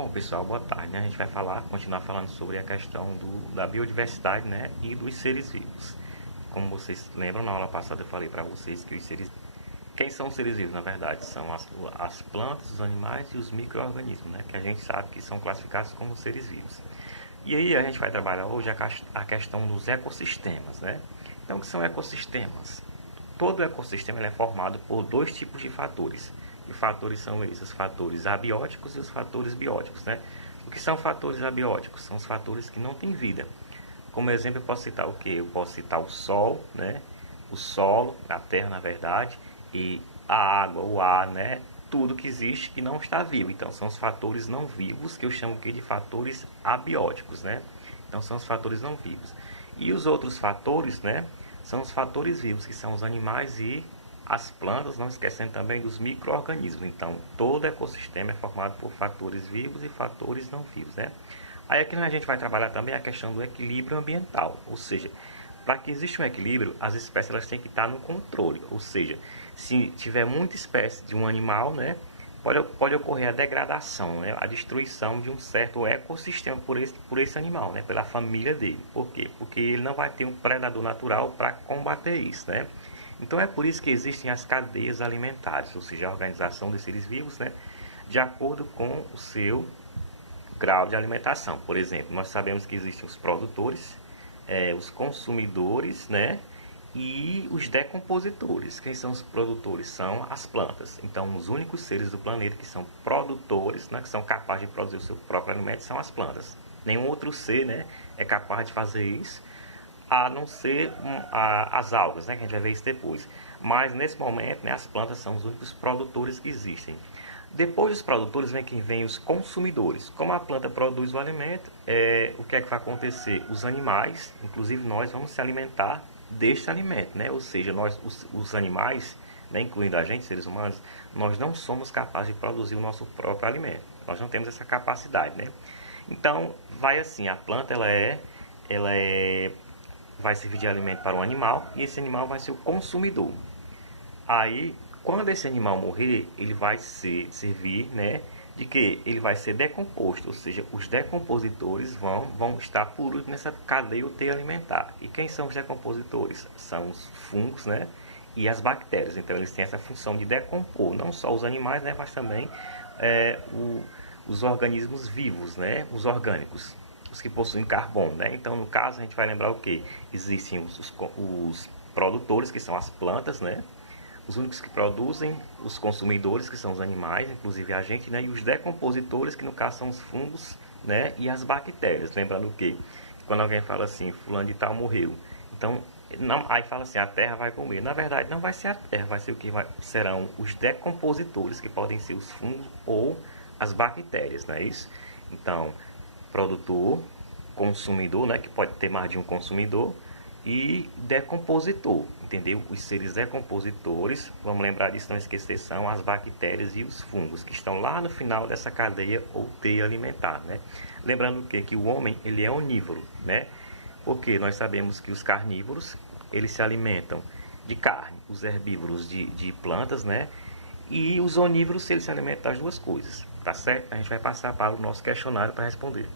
Bom, pessoal, boa tarde, né? A gente vai continuar falando sobre a questão da biodiversidade, né, e dos seres vivos. Como vocês lembram, na aula passada eu falei para vocês que os seres... Quem são os seres vivos, na verdade? São as plantas, os animais e os micro-organismos, né? Que a gente sabe que são classificados como seres vivos. E aí a gente vai trabalhar hoje a questão dos ecossistemas, né? Então, o que são ecossistemas? Todo ecossistema ele é formado por dois tipos de fatores. E fatores são esses, os fatores abióticos e os fatores bióticos, né? O que são fatores abióticos? São os fatores que não têm vida. Como exemplo, eu posso citar o quê? Eu posso citar o sol, né? O solo, a terra, na verdade, e a água, o ar, né? Tudo que existe que não está vivo. Então, são os fatores não vivos, que eu chamo aqui de fatores abióticos, né? Então, são os fatores não vivos. E os outros fatores, né? São os fatores vivos, que são os animais e as plantas, não esquecendo também dos micro-organismos. Então, todo ecossistema é formado por fatores vivos e fatores não vivos, né? Aí aqui a gente vai trabalhar também a questão do equilíbrio ambiental, ou seja, para que exista um equilíbrio, as espécies elas têm que estar no controle, ou seja, se tiver muita espécie de um animal, né, pode ocorrer a degradação, né, a destruição de um certo ecossistema por esse animal, né, pela família dele. Por quê? Porque ele não vai ter um predador natural para combater isso, né? Então é por isso que existem as cadeias alimentares, ou seja, a organização dos seres vivos, né, de acordo com o seu grau de alimentação. Por exemplo, nós sabemos que existem os produtores, os consumidores, né, e os decompositores. Quem são os produtores? São as plantas. Então, os únicos seres do planeta que são produtores, né, que são capazes de produzir o seu próprio alimento, são as plantas. Nenhum outro ser, né, é capaz de fazer isso, a não ser as algas, né, que a gente vai ver isso depois. Mas nesse momento, né, as plantas são os únicos produtores que existem. Depois dos produtores vem os consumidores. Como a planta produz o alimento, o que é que vai acontecer? Os animais, inclusive nós, vamos se alimentar deste alimento, né? Ou seja, os animais, né, incluindo a gente, seres humanos, nós não somos capazes de produzir o nosso próprio alimento. Nós não temos essa capacidade, né? Então, vai assim, a planta vai servir de alimento para o animal e esse animal vai ser o consumidor. Aí, quando esse animal morrer, ele vai servir, né, de que ele vai ser decomposto, ou seja, os decompositores vão estar por último nessa cadeia alimentar. E quem são os decompositores? São os fungos, né, e as bactérias. Então, eles têm essa função de decompor, não só os animais, né, mas também os organismos vivos, né, os orgânicos, os que possuem carbono, né? Então, no caso, a gente vai lembrar o que? Existem os produtores, que são as plantas, né? Os únicos que produzem, os consumidores, que são os animais, inclusive a gente, né? E os decompositores, que no caso são os fungos, né? E as bactérias. Lembrando o quê? Quando alguém fala assim, fulano de tal morreu. Então, não, aí fala assim, a terra vai comer. Na verdade, não vai ser a terra, vai ser o que serão os decompositores, que podem ser os fungos ou as bactérias, não é isso? Então, produtor, consumidor, né, que pode ter mais de um consumidor, e decompositor, entendeu? Os seres decompositores, vamos lembrar disso, não esquecer, são as bactérias e os fungos, que estão lá no final dessa cadeia ou teia alimentar, né? Lembrando que o homem, ele é onívoro, né? Porque nós sabemos que os carnívoros, eles se alimentam de carne, os herbívoros de plantas, né? E os onívoros, eles se alimentam das duas coisas, tá certo? A gente vai passar para o nosso questionário para responder.